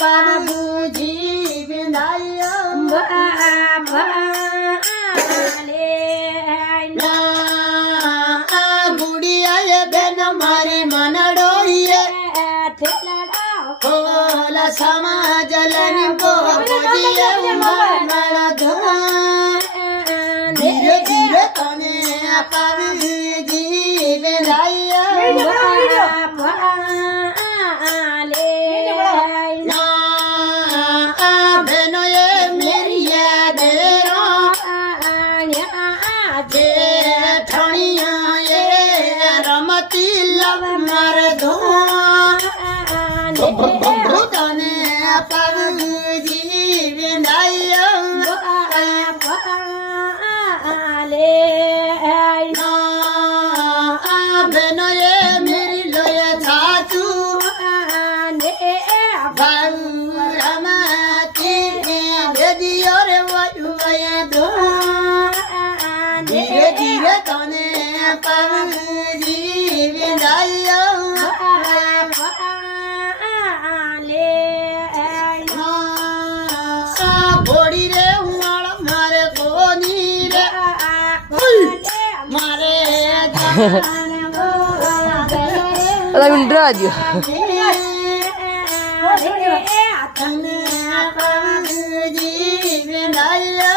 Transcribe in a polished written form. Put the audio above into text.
बाबूजी बिंदाया गुड़िया ये बेन मारी मनडोइए खोला समाज लनी को बुझिए धीरे धीरे तने बाबूजी बिंदाया धीरे धीरे तने बाबूजी बिंदाया घोड़ी रे उमाड़ा मारे कोनी रे मारे Ada bin radio. बाबूजी बिंदाया